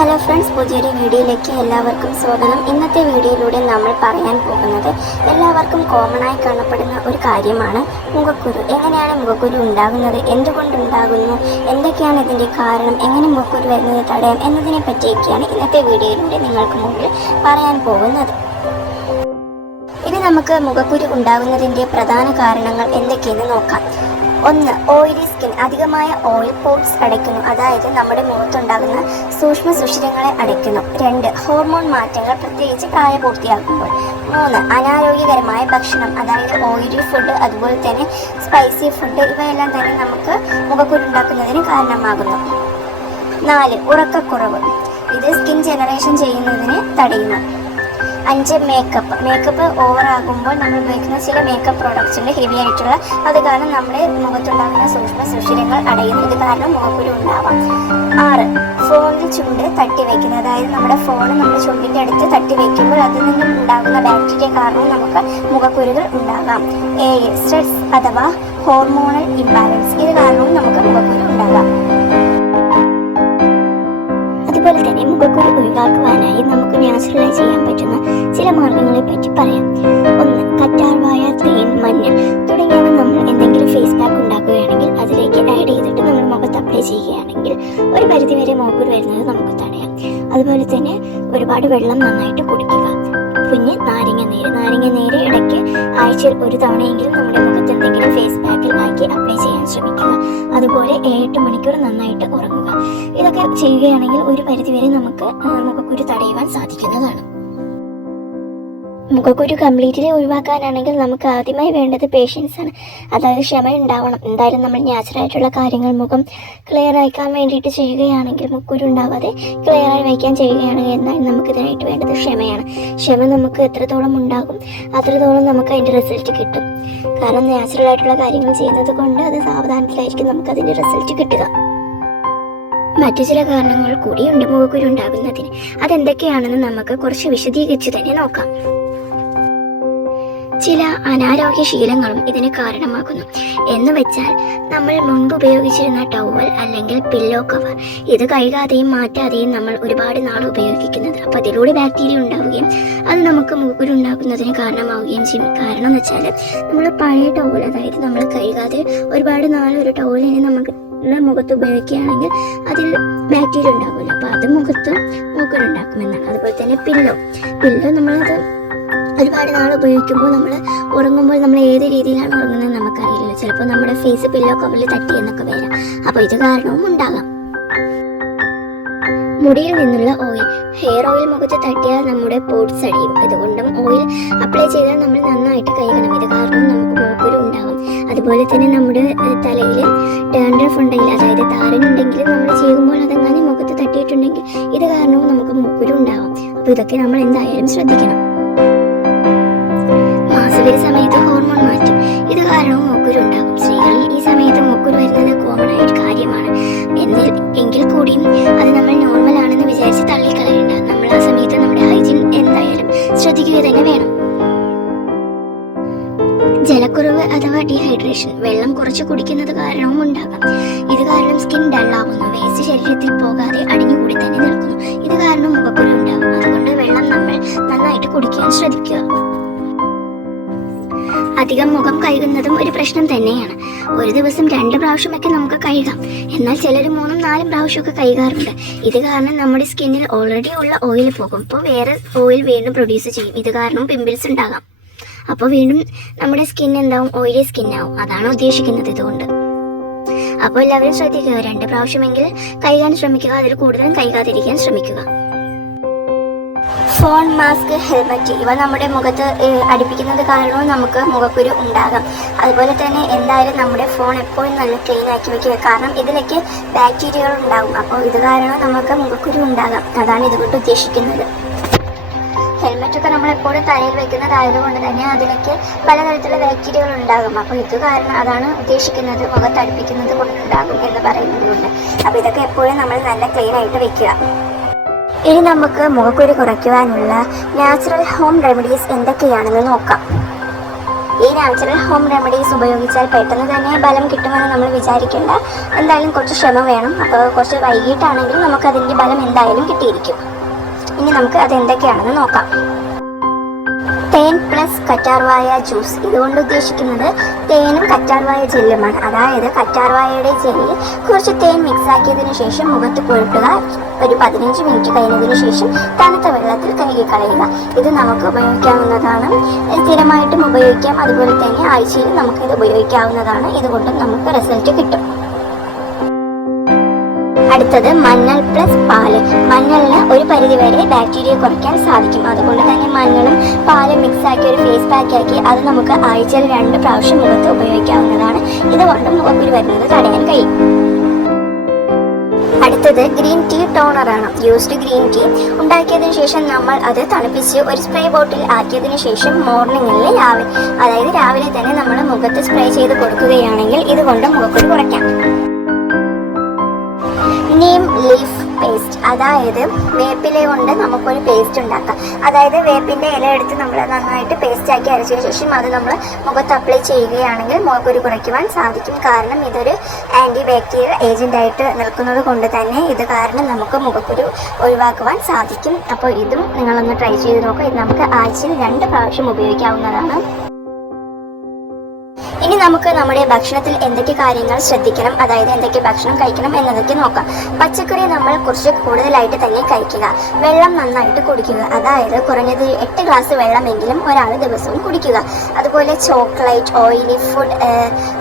Hello friends പുതിയൊരു വീഡിയോയിലേക്ക് എല്ലാവർക്കും സ്വാഗതം. ഇന്നത്തെ വീഡിയോയിലൂടെ നമ്മൾ പറയാൻ പോകുന്നത് എല്ലാവർക്കും കോമൺ ആയി കാണപ്പെടുന്ന ഒരു കാര്യമാണ് മുഖക്കുരു. എങ്ങനെയാണ് മുഖക്കുരു ഉണ്ടാകുന്നത്? എന്തുകൊണ്ടുണ്ടാകുന്നു? എന്തൊക്കെയാണ് ഇതിന്റെ കാരണം? എങ്ങനെ മുഖക്കുരു വരുന്നത് തടയാം എന്നതിനെ പറ്റിയൊക്കെയാണ് ഇന്നത്തെ വീഡിയോയിലൂടെ നിങ്ങൾക്ക് മുമ്പിൽ പറയാൻ പോകുന്നത്. ഇനി നമുക്ക് മുഖക്കുരു ഉണ്ടാകുന്നതിന്റെ പ്രധാന കാരണങ്ങൾ എന്തൊക്കെയെന്ന് നോക്കാം. ഒന്ന് ഓയിലി സ്കിൻ അധികമായ ഓയിൽ പോട്ട്സ് അടയ്ക്കുന്നു. അതായത് നമ്മുടെ മുഖത്തുണ്ടാകുന്ന സൂക്ഷ്മ സുഷിരങ്ങളെ അടയ്ക്കുന്നു. രണ്ട് ഹോർമോൺ മാറ്റങ്ങൾ പ്രത്യേകിച്ച് പ്രായപൂർത്തിയാകുമ്പോൾ. മൂന്ന് അനാരോഗ്യകരമായ ഭക്ഷണം അതായത് ഓയിലി ഫുഡ് അതുപോലെ തന്നെ സ്പൈസി ഫുഡ് ഇവയെല്ലാം തന്നെ നമുക്ക് മുഖക്കുരുണ്ടാക്കുന്നതിന് കാരണമാകുന്നു. നാല് ഉറക്കക്കുറവ്. ഇത് സ്കിൻ ജനറേഷൻ ചെയ്യുന്നതിന് തടയുന്നു. അഞ്ച് മേക്കപ്പ് മേക്കപ്പ് ഓവർ ആകുമ്പോൾ നമ്മൾ ഉപയോഗിക്കുന്ന ചില മേക്കപ്പ് പ്രോഡക്റ്റ്സ് ഹെവി ആയിട്ടുള്ള അത് കാരണം നമ്മുടെ മുഖത്തുണ്ടാകുന്ന സൂക്ഷ്മ സുഷിരങ്ങൾ അടയുന്നു. ഇത് കാരണം മുഖക്കുരു ഉണ്ടാവാം. ആറ് ഫോണിൽ ചുണ്ട് തട്ടി വയ്ക്കുന്നത് അതായത് നമ്മുടെ ഫോൺ നമ്മുടെ ചുണ്ടിന്റെ അടുത്ത് തട്ടി വയ്ക്കുമ്പോൾ അതിൽ നിന്നും ഉണ്ടാകുന്ന ബാക്ടീരിയ കാരണം നമുക്ക് മുഖക്കുരുകൾ ഉണ്ടാകാം. ഏഴ് സ്ട്രെസ് അഥവാ ഹോർമോണൽ ഇംബാലൻസ് ഇത് കാരണവും നമുക്ക് മുഖക്കുരു ഉണ്ടാകാം. അതുപോലെ തന്നെ മുഖക്കുരു ഒഴിവാക്കുവാനായി നമുക്ക് നാച്ചുറലായി ചെയ്യാൻ പറ്റുന്ന ചില മാർഗങ്ങളെ പറ്റി പറയാം. ഒന്ന് കറ്റാർവായ തേൻ മഞ്ഞൾ തുടങ്ങിയവ നമ്മൾ എന്തെങ്കിലും ഫേസ് പാക്ക് ഉണ്ടാക്കുകയാണെങ്കിൽ അതിലേക്ക് ആഡ് ചെയ്തിട്ട് നമ്മൾ മുഖത്ത് അപ്ലൈ ചെയ്യുകയാണെങ്കിൽ ഒരു പരിധിവരെ മുഖക്കുരു വരുന്നത് നമുക്ക് തടയാം. അതുപോലെ തന്നെ ഒരുപാട് വെള്ളം നന്നായിട്ട് കുടിക്കുക. പിന്നെ നാരങ്ങ നീര് നാരങ്ങ നീര് ആഴ്ചയിൽ ഒരു തവണയെങ്കിലും നമ്മുടെ മുഖത്ത് എന്തെങ്കിലും ഫേസ് പാക്കിൽ ആക്കി അപ്ലൈ ചെയ്യാൻ ശ്രമിക്കുക. അതുപോലെ ഏഴെട്ട് മണിക്കൂർ നന്നായിട്ട് ഉറങ്ങുക. ഇതൊക്കെ ചെയ്യുകയാണെങ്കിൽ ഒരു പരിധിവരെ നമുക്ക് നമുക്ക് മുഖക്കുരു തടയുവാൻ സാധിക്കുന്നതാണ്. മുഖക്കുരു കംപ്ലീറ്റ്ലി ഒഴിവാക്കാനാണെങ്കിൽ നമുക്ക് ആദ്യമായി വേണ്ടത് പേഷ്യൻസ് ആണ്. അതായത് ക്ഷമ ഉണ്ടാവണം. എന്തായാലും നമ്മൾ നാച്ചുറായിട്ടുള്ള കാര്യങ്ങൾ മുഖം ക്ലിയർ ആക്കാൻ വേണ്ടിയിട്ട് ചെയ്യുകയാണെങ്കിൽ മുഖക്കുരു ഉണ്ടാവാതെ ക്ലിയർ ആയി വയ്ക്കാൻ ചെയ്യുകയാണെങ്കിൽ എന്തായാലും നമുക്ക് ഇതിനായിട്ട് വേണ്ടത്. ക്ഷമയാണ്. ക്ഷമ നമുക്ക് എത്രത്തോളം ഉണ്ടാകും അത്രത്തോളം നമുക്ക് അതിന്റെ റിസൾട്ട് കിട്ടും. കാരണം നാച്ചുറൽ ആയിട്ടുള്ള കാര്യങ്ങൾ ചെയ്യുന്നത് കൊണ്ട് അത് സാവധാനത്തിലായിരിക്കും നമുക്ക് അതിന്റെ റിസൾട്ട് കിട്ടുക. മറ്റു ചില കാരണങ്ങൾ കൂടിയുണ്ട് മുഖക്കുരു ഉണ്ടാകുന്നതിന്. അതെന്തൊക്കെയാണെന്ന് നമുക്ക് കുറച്ച് വിശദീകരിച്ച് തന്നെ നോക്കാം. ചില അനാരോഗ്യ ശീലങ്ങളും ഇതിന് കാരണമാകുന്നു. എന്ന് വെച്ചാൽ നമ്മൾ മുൻപ് ഉപയോഗിച്ചിരുന്ന ടവൽ അല്ലെങ്കിൽ പില്ലോ കവർ ഇത് കഴുകാതെയും മാറ്റാതെയും നമ്മൾ ഒരുപാട് നാൾ ഉപയോഗിക്കുന്നത്. അപ്പം അതിലൂടെ ബാക്ടീരിയ ഉണ്ടാവുകയും അത് നമുക്ക് മുഖക്കുരു ഉണ്ടാക്കുന്നതിന് കാരണമാവുകയും ചെയ്യും. കാരണം എന്ന് വെച്ചാൽ നമ്മൾ പഴയ ടവൽ അതായത് നമ്മൾ കഴുകാതെ ഒരുപാട് നാൾ ഒരു ടവലിനെ നമുക്ക് മുഖത്ത് ഉപയോഗിക്കുകയാണെങ്കിൽ അതിൽ ബാക്ടീരിയ ഉണ്ടാകുമല്ലോ അപ്പോൾ അത് മുഖത്ത് മൂക്കലുണ്ടാക്കുമെന്നാണ് അതുപോലെ തന്നെ പില്ലോ. പില്ലോ നമ്മളത് ഒരുപാട് നാൾ ഉപയോഗിക്കുമ്പോൾ നമ്മൾ ഉറങ്ങുമ്പോൾ നമ്മൾ ഏത് രീതിയിലാണ് ഉറങ്ങുന്നത് നമുക്കറിയില്ല ചിലപ്പോൾ നമ്മുടെ ഫേസ് പില്ലോ കവറിൽ തട്ടി എന്നൊക്കെ വരാം. അപ്പോൾ ഇത് കാരണവും ഉണ്ടാകാം. മുടിയിൽ നിന്നുള്ള ഓയിൽ ഹെയർ ഓയിൽ മുഖത്ത് തട്ടിയാൽ നമ്മുടെ പോട്ട്സ് അടിയും. ഇതുകൊണ്ടും ഓയിൽ അപ്ലൈ ചെയ്താൽ നമ്മൾ നന്നായിട്ട് കഴുകണം. ഇത് കാരണം നമുക്ക് മുഖക്കുരു ഉണ്ടാകും അതുപോലെ തന്നെ നമ്മുടെ തലയിൽ ഡാൻഡ്രഫ് ഉണ്ടെങ്കിൽ അതായത് താരനുണ്ടെങ്കിൽ നമ്മൾ ചെയ്യുമ്പോൾ അതെങ്ങാനും മുഖത്ത് തട്ടിയിട്ടുണ്ടെങ്കിൽ ഇത് കാരണവും നമുക്ക് മുഖക്കുരു ഉണ്ടാകും അപ്പോൾ ഇതൊക്കെ നമ്മൾ എന്തായാലും ശ്രദ്ധിക്കണം. മാസവരി സമയത്ത് ഹോർമോൺ മാറ്റം. ഇത് കാരണവും മുക്കുരുണ്ടാകും. സ്ത്രീകളിൽ ഈ സമയത്ത് മൂക്കുരു വരുന്നത് കോമൺ ആയിട്ട് കാര്യമാണ്. എന്നിൽ എങ്കിൽ കൂടിയും അത് നമ്മൾ നോർമൽ ആണെന്ന് വിചാരിച്ച് തള്ളിക്കളയേണ്ട. നമ്മൾ ആ സമയത്ത് നമ്മുടെ ഹൈജീൻ എന്തായാലും ശ്രദ്ധിക്കുക തന്നെ വേണം. ജലക്കുറവ് അഥവാ ഡീഹൈഡ്രേഷൻ വെള്ളം കുറച്ച് കുടിക്കുന്നത് കാരണവും ഉണ്ടാകാം. ഇത് കാരണം സ്കിൻ ഡള്ളാകുന്നു വേസ്റ്റ് ശരീരത്തിൽ പോകാതെ അടിഞ്ഞുകൂടി തന്നെ നിൽക്കുന്നു. ഇത് കാരണം മുഖക്കുരു ഉണ്ടാകും. അതുകൊണ്ട് വെള്ളം നമ്മൾ നന്നായിട്ട് കുടിക്കാൻ ശ്രദ്ധിക്കുക. അധികം മുഖം കഴുകുന്നതും ഒരു പ്രശ്നം തന്നെയാണ്. ഒരു ദിവസം രണ്ട് പ്രാവശ്യമൊക്കെ നമുക്ക് കഴുകാം. എന്നാൽ ചിലർ മൂന്നും നാലും പ്രാവശ്യമൊക്കെ കഴുകാറുണ്ട്. ഇത് കാരണം നമ്മുടെ സ്കിന്നിൽ ഓൾറെഡി ഉള്ള ഓയിൽ പോകും. ഇപ്പോൾ വേറെ ഓയിൽ വീണ്ടും പ്രൊഡ്യൂസ് ചെയ്യും. ഇത് കാരണം പിമ്പിൾസ് ഉണ്ടാകാം. അപ്പോൾ വീണ്ടും നമ്മുടെ സ്കിൻ എന്താവും? ഓയിലി സ്കിൻ ആവും. അതാണ് ഉദ്ദേശിക്കുന്നത് ഇതുകൊണ്ട്. അപ്പോൾ എല്ലാവരും ശ്രദ്ധിക്കുക. രണ്ട് പ്രാവശ്യമെങ്കിൽ കഴുകാൻ ശ്രമിക്കുക. അതിൽ കൂടുതലും കഴുകാതിരിക്കാൻ ശ്രമിക്കുക. ഫോൺ മാസ്ക് ഹെൽമറ്റ് ഇവ നമ്മുടെ മുഖത്ത് അടിപ്പിക്കുന്നത് കാരണവും നമുക്ക് മുഖക്കുരു ഉണ്ടാകാം. അതുപോലെ തന്നെ എന്തായാലും നമ്മുടെ ഫോൺ എപ്പോഴും നല്ല ക്ലീൻ ആക്കി വെക്കുക. കാരണം ഇതിലൊക്കെ ബാക്ടീരിയകൾ ഉണ്ടാകും. അപ്പോൾ ഇത് കാരണം നമുക്ക് മുഖക്കുരു ഉണ്ടാകാം. അതാണ് ഇതുകൊണ്ട് ഉദ്ദേശിക്കുന്നത്. ഹെൽമെറ്റൊക്കെ നമ്മൾ എപ്പോഴും തലയിൽ വെക്കുന്നതായതുകൊണ്ട് തന്നെ അതിലേക്ക് പലതരത്തിലുള്ള ബാക്ടീരിയകൾ ഉണ്ടാകും. അപ്പോൾ ഇത് കാരണം അതാണ് ഉദ്ദേശിക്കുന്നത്. മുഖത്ത് അടുപ്പിക്കുന്നത് കൊണ്ടുണ്ടാകും എന്ന് പറയുന്നത് കൊണ്ട് അപ്പോൾ ഇതൊക്കെ എപ്പോഴും നമ്മൾ നല്ല ക്ലീൻ ആയിട്ട് വെക്കുക. ഇനി നമുക്ക് മുഖക്കുരു കുറയ്ക്കുവാനുള്ള നാച്ചുറൽ ഹോം റെമഡീസ് എന്തൊക്കെയാണെന്ന് നോക്കാം. ഈ നാച്ചുറൽ ഹോം റെമഡീസ് ഉപയോഗിച്ചാൽ പെട്ടെന്ന് തന്നെ ബലം കിട്ടുമെന്ന് നമ്മൾ വിചാരിക്കേണ്ട. എന്തായാലും കുറച്ച് ക്ഷമ വേണം. അപ്പോൾ കുറച്ച് വൈകിട്ടാണെങ്കിലും നമുക്കതിന്റെ ബലം എന്തായാലും കിട്ടിയിരിക്കും. ഇനി നമുക്ക് അത് എന്തൊക്കെയാണെന്ന് നോക്കാം. തേൻ പ്ലസ് കറ്റാർവായ ജ്യൂസ് ഇതുകൊണ്ട് ഉദ്ദേശിക്കുന്നത് തേനും കറ്റാർവായ ജെല്ലുമാണ്. അതായത് കറ്റാർവായയുടെ ജെല്ലിൽ കുറച്ച് തേൻ മിക്സ് ആക്കിയതിനു ശേഷം മുഖത്ത് പുരട്ടുക. ഒരു പതിനഞ്ച് മിനിറ്റ് കഴിഞ്ഞതിന് ശേഷം തണുത്ത വെള്ളത്തിൽ കഴുകി കളയുക. ഇത് നമുക്ക് ഉപയോഗിക്കാവുന്നതാണ്. സ്ഥിരമായിട്ടും ഉപയോഗിക്കാം. അതുപോലെ തന്നെ ആഴ്ചയിൽ നമുക്ക് ഇത് ഉപയോഗിക്കാവുന്നതാണ്. ഇതുകൊണ്ട് നമുക്ക് റിസൾട്ട് കിട്ടും. അടുത്തത് മഞ്ഞൾ പ്ലസ് പാൽ. മഞ്ഞളിന് ഒരു പരിധി വരെ ബാക്ടീരിയ കുറയ്ക്കാൻ സാധിക്കും. അതുകൊണ്ട് തന്നെ മഞ്ഞളും പാലും മിക്സ് ആക്കി ഒരു ഫേസ് പാക്ക് ആക്കി അത് നമുക്ക് ആഴ്ചയിൽ രണ്ട് പ്രാവശ്യം മുഖത്ത് ഉപയോഗിക്കാവുന്നതാണ്. ഇതുകൊണ്ട് മുഖത്തിൽ വരുന്നത് തടയാൻ കഴിയും. അടുത്തത് ഗ്രീൻ ടീ ടോണറാണ് യൂസ്ഡ് ഗ്രീൻ ടീ ഉണ്ടാക്കിയതിനു ശേഷം നമ്മൾ അത് തണുപ്പിച്ച് ഒരു സ്പ്രേ ബോട്ടിൽ ആക്കിയതിനു ശേഷം മോർണിംഗിൽ രാവിലെ അതായത് രാവിലെ തന്നെ നമ്മൾ മുഖത്ത് സ്പ്രേ ചെയ്ത് കൊടുക്കുകയാണെങ്കിൽ ഇതുകൊണ്ട് മുഖക്കുരു കുറയ്ക്കാം. നീം ലീഫ് പേസ്റ്റ് അതായത് വേപ്പില കൊണ്ട് നമുക്കൊരു പേസ്റ്റ് ഉണ്ടാക്കാം. അതായത് വേപ്പിന്റെ ഇല എടുത്ത് നമ്മൾ നന്നായിട്ട് പേസ്റ്റ് ആക്കി അരച്ചതിന് ശേഷം അത് നമ്മൾ മുഖത്ത് അപ്ലൈ ചെയ്യുകയാണെങ്കിൽ മുഖക്കുരു കുറയ്ക്കുവാൻ സാധിക്കും. കാരണം ഇതൊരു ആന്റി ബാക്ടീരിയൽ ഏജന്റ് ആയിട്ട് നിൽക്കുന്നത് കൊണ്ട് തന്നെ ഇത് കാരണം നമുക്ക് മുഖക്കുരു ഒഴിവാക്കുവാൻ സാധിക്കും. അപ്പോൾ ഇതും നിങ്ങളൊന്ന് ട്രൈ ചെയ്ത് നോക്കുക ഇത് നമുക്ക് ആഴ്ചയിൽ രണ്ട് പ്രാവശ്യം ഉപയോഗിക്കാവുന്നതാണ്. നമുക്ക് നമ്മുടെ ഭക്ഷണത്തിൽ എന്തൊക്കെ കാര്യങ്ങൾ ശ്രദ്ധിക്കണം അതായത് എന്തൊക്കെ ഭക്ഷണം കഴിക്കണം എന്നതൊക്കെ നോക്കാം. പച്ചക്കറി നമ്മൾ കുറച്ച് കൂടുതലായിട്ട് തന്നെ കഴിക്കുക. വെള്ളം നന്നായിട്ട് കുടിക്കുക. അതായത് കുറഞ്ഞത് എട്ട് ഗ്ലാസ് വെള്ളമെങ്കിലും ഒരാൾ ദിവസവും കുടിക്കുക. അതുപോലെ ചോക്ലേറ്റ് ഓയിലി ഫുഡ്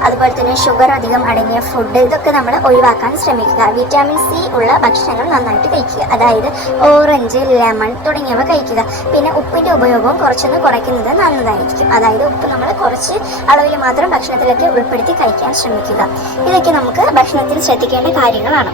അതുപോലെ തന്നെ ഷുഗർ അധികം അടങ്ങിയ ഫുഡ് ഇതൊക്കെ നമ്മൾ ഒഴിവാക്കാൻ ശ്രമിക്കുക. വിറ്റാമിൻ സി ഉള്ള ഭക്ഷണങ്ങൾ നന്നായിട്ട് കഴിക്കുക. അതായത് ഓറഞ്ച് ലെമൺ തുടങ്ങിയവ കഴിക്കുക. പിന്നെ ഉപ്പിന്റെ ഉപയോഗവും കുറച്ചൊന്ന് കുറയ്ക്കുന്നത് നല്ലതായിരിക്കും അതായത് ഉപ്പ് നമ്മൾ കുറച്ച് അളവിൽ മാത്രം ഭക്ഷണത്തിലേക്ക് ഉൾപ്പെടുത്തി കഴിക്കാൻ ശ്രമിക്കുക. ഇതൊക്കെ നമുക്ക് ഭക്ഷണത്തിൽ ശ്രദ്ധിക്കേണ്ട കാര്യങ്ങളാണ്.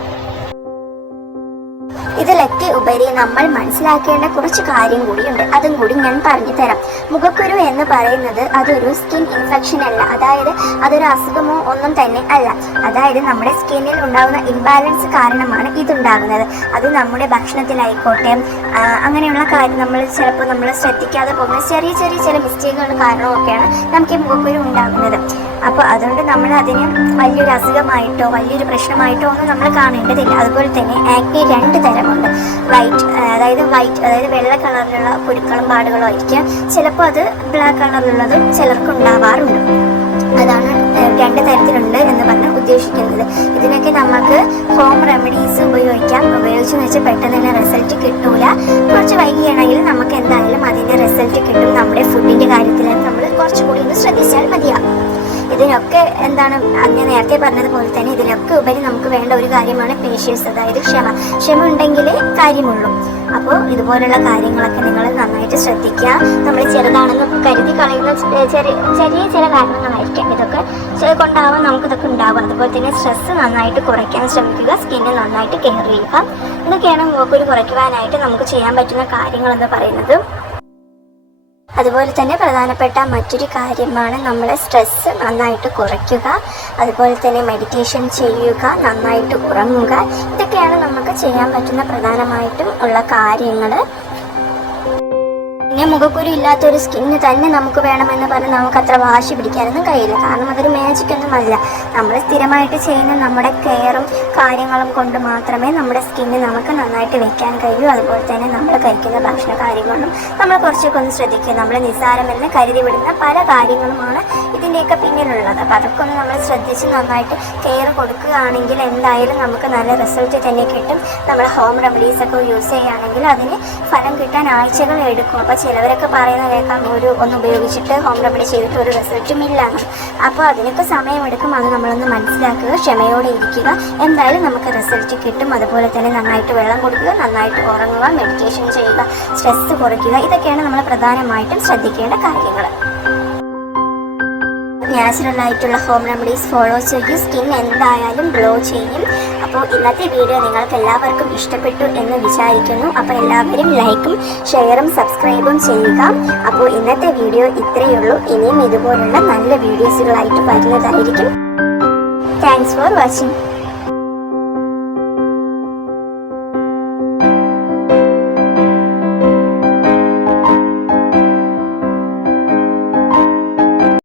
ഇതിലൊക്കെ ഉപരി നമ്മൾ മനസ്സിലാക്കേണ്ട കുറച്ച് കാര്യം കൂടിയുണ്ട്. അതും കൂടി ഞാൻ പറഞ്ഞു തരാം മുഖക്കുരു എന്ന് പറയുന്നത് അതൊരു സ്കിൻ ഇൻഫെക്ഷൻ അല്ല. അതായത് അതൊരു അസുഖമോ ഒന്നും തന്നെ അല്ല. അതായത് നമ്മുടെ സ്കിന്നിൽ ഉണ്ടാകുന്ന ഇംബാലൻസ് കാരണമാണ് ഇതുണ്ടാകുന്നത്. അത് നമ്മുടെ ഭക്ഷണത്തിലായിക്കോട്ടെ അങ്ങനെയുള്ള കാര്യം നമ്മൾ ചിലപ്പോൾ നമ്മൾ ശ്രദ്ധിക്കാതെ പോകുന്ന ചെറിയ ചെറിയ ചില മിസ്റ്റേക്കുകൾ കാരണമൊക്കെയാണ് നമുക്ക് ഈ മുഖക്കുരു ഉണ്ടാകുന്നത്. അപ്പോൾ അതുകൊണ്ട് നമ്മൾ അതിന് വലിയൊരു അസുഖമായിട്ടോ വലിയൊരു പ്രശ്നമായിട്ടോ ഒന്നും നമ്മൾ കാണേണ്ടതില്ല. അതുപോലെ തന്നെ ആക്നെ രണ്ട് തരമുണ്ട് വൈറ്റ് അതായത് വൈറ്റ് അതായത് വെള്ള കളറിലുള്ള പുഴുക്കളും പാടുകളും ആയിരിക്കുക ചിലപ്പോൾ അത് ബ്ലാക്ക് കളറിലുള്ളതും ചിലർക്ക് ഉണ്ടാവാറുണ്ട് അതാണ് രണ്ട് തരത്തിലുണ്ട് എന്ന് പറഞ്ഞ് ഉദ്ദേശിക്കുന്നത്. ഇതിനൊക്കെ നമുക്ക് ഹോം റെമഡീസ് ഉപയോഗിക്കാം. ഉപയോഗിച്ചെന്ന് വെച്ചാൽ പെട്ടെന്ന് തന്നെ റിസൾട്ട് കിട്ടൂല. കുറച്ച് വൈകിയാണെങ്കിൽ നമുക്ക് എന്തായാലും അതിന്റെ റിസൾട്ട് കിട്ടും. നമ്മുടെ ഫുഡിന്റെ കാര്യത്തിൽ നമ്മൾ കുറച്ചുകൂടി ഒന്ന് ശ്രദ്ധിച്ചാൽ മതിയാകും. ഇതിനൊക്കെ എന്താണ് നേരത്തെ പറഞ്ഞതുപോലെ തന്നെ ഇതിലൊക്കെ ഉപരി നമുക്ക് വേണ്ട ഒരു കാര്യമാണ് പേഷ്യൻസ് അതായത് ക്ഷമ. ക്ഷമ ഉണ്ടെങ്കിലേ കാര്യമുള്ളൂ. അപ്പോൾ ഇതുപോലുള്ള കാര്യങ്ങളൊക്കെ നിങ്ങൾ നന്നായിട്ട് ശ്രദ്ധിക്കുക. നമ്മൾ ചെറുതാണെന്ന് കരുതി കളയുന്ന ചെറിയ ചെറിയ ചില കാരണങ്ങളായിരിക്കാം ഇതൊക്കെ. കൊണ്ടാവാം നമുക്കിതൊക്കെ ഉണ്ടാകും അതുപോലെ തന്നെ സ്ട്രെസ്സ് നന്നായിട്ട് കുറയ്ക്കാൻ ശ്രമിക്കുക. സ്കിന്നെ നന്നായിട്ട് കെയർ ചെയ്യുക. ഇതൊക്കെയാണ് മുഖക്കുരു കുറയ്ക്കുവാനായിട്ട് നമുക്ക് ചെയ്യാൻ പറ്റുന്ന കാര്യങ്ങളെന്ന് പറയുന്നത്. അതുപോലെ തന്നെ പ്രധാനപ്പെട്ട മറ്റൊരു കാര്യമാണ് നമ്മളെ സ്ട്രെസ്സ് നന്നായിട്ട് കുറയ്ക്കുക അതുപോലെ തന്നെ മെഡിറ്റേഷൻ ചെയ്യുക നന്നായിട്ട് ഉറങ്ങുക. ഇതൊക്കെയാണ് നമുക്ക് ചെയ്യാൻ പറ്റുന്ന പ്രധാനമായിട്ടും ഉള്ള കാര്യങ്ങൾ പിന്നെ മുഖക്കുരു ഇല്ലാത്തൊരു സ്കിന്ന് തന്നെ നമുക്ക് വേണമെന്ന് പറഞ്ഞ് നമുക്ക് അത്ര വാശി പിടിക്കാനൊന്നും കഴിയില്ല. കാരണം അതൊരു മാജിക് ഒന്നുമല്ല നമ്മൾ സ്ഥിരമായിട്ട് ചെയ്യുന്ന നമ്മുടെ കെയറും കാര്യങ്ങളും കൊണ്ട് മാത്രമേ നമ്മുടെ സ്കിന്ന് നമുക്ക് നന്നായിട്ട് വെക്കാൻ കഴിയൂ. അതുപോലെ തന്നെ നമ്മൾ കഴിക്കുന്ന ഭക്ഷണ കാര്യങ്ങളും നമ്മൾ കുറച്ചൊക്കെ ഒന്ന് ശ്രദ്ധിക്കുക. നമ്മൾ നിസ്സാരമെന്ന് കരുതി വിടുന്ന പല കാര്യങ്ങളുമാണ് ഇതിന്റെയൊക്കെ പിന്നിലുള്ളത്. അപ്പോൾ അതൊക്കെ ഒന്ന് നമ്മൾ ശ്രദ്ധിച്ച് നന്നായിട്ട് കെയർ കൊടുക്കുകയാണെങ്കിൽ എന്തായാലും നമുക്ക് നല്ല റിസൾട്ട് തന്നെ കിട്ടും. നമ്മൾ ഹോം റെമഡീസ് ഒക്കെ യൂസ് ചെയ്യുകയാണെങ്കിൽ അതിന് ഫലം കിട്ടാൻ ആഴ്ചകൾ എടുക്കും. അപ്പോൾ ചിലവരൊക്കെ പറയുന്നത് കേൾക്കാം ഒരു ഒന്ന് ഉപയോഗിച്ചിട്ട് ഹോം റെമഡി ചെയ്തിട്ട് ഒരു റിസൾട്ടും ഇല്ലാന്ന്. അപ്പോൾ അതിനൊക്കെ സമയമെടുക്കും അത് നമ്മളൊന്ന് മനസ്സിലാക്കുക ക്ഷമയോടെ ഇരിക്കുക. എന്തായാലും നമുക്ക് റിസൾട്ട് കിട്ടും. അതുപോലെ തന്നെ നന്നായിട്ട് വെള്ളം കൊടുക്കുക നന്നായിട്ട് ഉറങ്ങുക മെഡിറ്റേഷൻ ചെയ്യുക സ്ട്രെസ്സ് കുറയ്ക്കുക. ഇതൊക്കെയാണ് നമ്മൾ പ്രധാനമായിട്ടും ശ്രദ്ധിക്കേണ്ട കാര്യങ്ങൾ നാച്ചുറൽ ആയിട്ടുള്ള ഹോം റെമഡീസ് ഫോളോ ചെയ്യും. സ്കിൻ എന്തായാലും ഗ്ലോ ചെയ്യും. അപ്പോൾ ഇന്നത്തെ വീഡിയോ നിങ്ങൾക്ക് എല്ലാവർക്കും ഇഷ്ടപ്പെട്ടു എന്ന് വിചാരിക്കുന്നു. അപ്പോൾ എല്ലാവരും ലൈക്കും ഷെയറും സബ്സ്ക്രൈബും ചെയ്യുക. അപ്പോൾ ഇന്നത്തെ വീഡിയോ ഇത്രയേ ഉള്ളൂ. ഇനിയും ഇതുപോലുള്ള നല്ല വീഡിയോസുകളായിട്ട് വരുന്നതായിരിക്കും. Thanks for watching